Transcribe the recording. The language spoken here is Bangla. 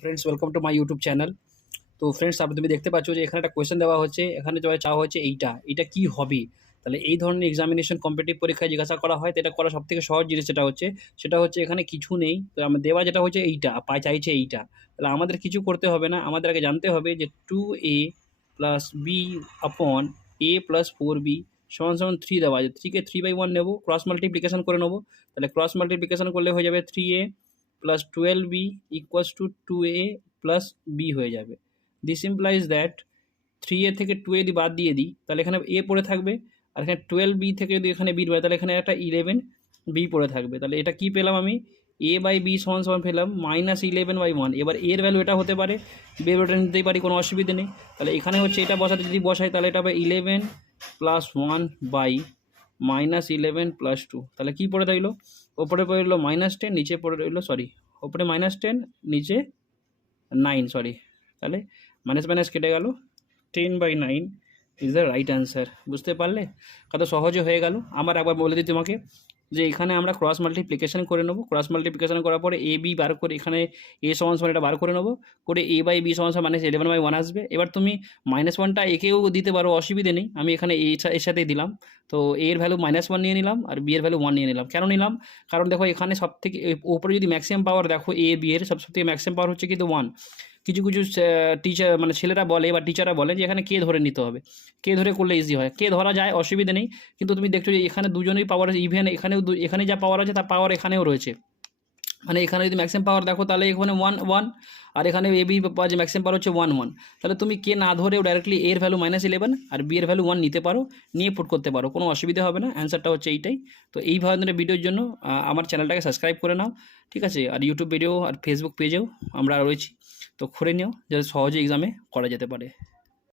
Friends welcome to my YouTube channel. তো ফ্রেন্ডস তুমি দেখতে পাচ্ছ যে এখানে একটা কোয়েশ্চেন দেওয়া হচ্ছে, এখানে চাওয়া হচ্ছে এটা কি হবে। তাহলে এই ধরনের এক্সামিনেশন কম্পিটিটিভ পরীক্ষায় জিজ্ঞাসা করা হয়, তো এটা করা সবথেকে সহজ জিনিস সেটা হচ্ছে এখানে কিছু নেই, তো আমার দেওয়া যেটা হচ্ছে চাইছে এইটা। তাহলে আমাদের কিছু করতে হবে না, আমাদের আগে জানতে হবে যে 2a প্লাস বি আপন এ প্লাস 4b সমান সমান 3 দেওয়া আছে। 3কে 3/1 নেবো, ক্রস মাল্টিপ্লিকেশন করে নেবো। তাহলে ক্রস মাল্টিপ্লিকেশন করলে হয়ে যাবে 3a plus 12b equals to 2a plus B হয়ে যাবে। দিস ইমপ্লাইজ দ্যাট 3a থেকে 2a যদি বাদ দিয়ে দিই তাহলে এখানে এ পড়ে থাকবে, আর এখানে 12b থেকে যদি এখানে বি পড়ে তাহলে এখানে একটা 11b পড়ে থাকবে। তাহলে এটা কি পেলাম আমি, a বাই বি সমান সমান পেলাম -11/1। এবার এর ভ্যালু এটা হতে পারে, বি ভ্যালুটা নিতেই পারি, কোনো অসুবিধা নেই। তাহলে এখানে হচ্ছে এটা বসাতে যদি বসাই তাহলে এটা হবে 11 প্লাস 1 বাই -11 + 2। তাহলে কী পড়ে রইলো, ওপরে পড়ে রইলো -10, নিচে পড়ে রইলো ওপরে -10 নিচে 9, তাহলে মাইনাস মাইনাস কেটে গেল, 10/9 ইজ দ্য রাইট অ্যান্সার। বুঝতে পারলে কত সহজে হয়ে গেল। আমার একবার বলে দিই তোমাকে যে এখানে আমরা ক্রস মাল্টিপ্লিকেশন করে নেবো, ক্রস মাল্টিপ্লিকেশন করার পরে এ বি বার করে এখানে এ সমান সমান এটা বার করে নেবো, করে এ বাই বি সমান সমান -11/1 আসবে। এবার তুমি -1টা একেও দিতে পারো, অসুবিধে নেই, আমি এখানে এর সাথেই দিলাম। তো এর ভ্যালু -1 নিয়ে নিলাম আর বি এর ভ্যালু 1 নিয়ে নিলাম। কেন নিলাম, কারণ দেখো এখানে সব থেকে উপরে যদি ম্যাক্সিমাম পাওয়ার দেখো এ বি এর সব থেকে ম্যাক্সিমাম পাওয়ার হচ্ছে কিন্তু 1। কিছু কিছু টিচার মানে ছেলেরা বলে বা টিচাররা বলে যে এখানে কে ধরে নিতে হবে, কে ধরে করলে ইজি হয়, কে ধরা যায় অসুবিধা নেই। কিন্তু তুমি দেখছো যে এখানে দুজনেই পাওয়ার আছে, ইভেন এখানেও এখানে যা পাওয়ার আছে তার পাওয়ার এখানেও রয়েছে। মানে এখানে যদি ম্যাক্সিমাম পাওয়ার দেখো তাহলে এখানে 1 1, আর এখানে এ বি পাওয়ার যে ম্যাক্সিমাম পাওয়ার হচ্ছে 1 1। তাহলে তুমি কে না ধরেও ডাইরেক্টলি এর ভ্যালু -11 আর বি এর ভ্যালু 1 নিতে পারো, নিয়ে পুট করতে পারো, কোনো অসুবিধা হবে না। অ্যান্সারটা হচ্ছে এইটাই। তো এই ধরনের ভিডিওর জন্য আমার চ্যানেলটাকে সাবস্ক্রাইব করে নাও, ঠিক আছে। আর ইউটিউব ভিডিও আর ফেসবুক পেজেও আমরা রয়েছি, তো করে নিও যাতে সহজে এক্সামে করা যেতে পারে।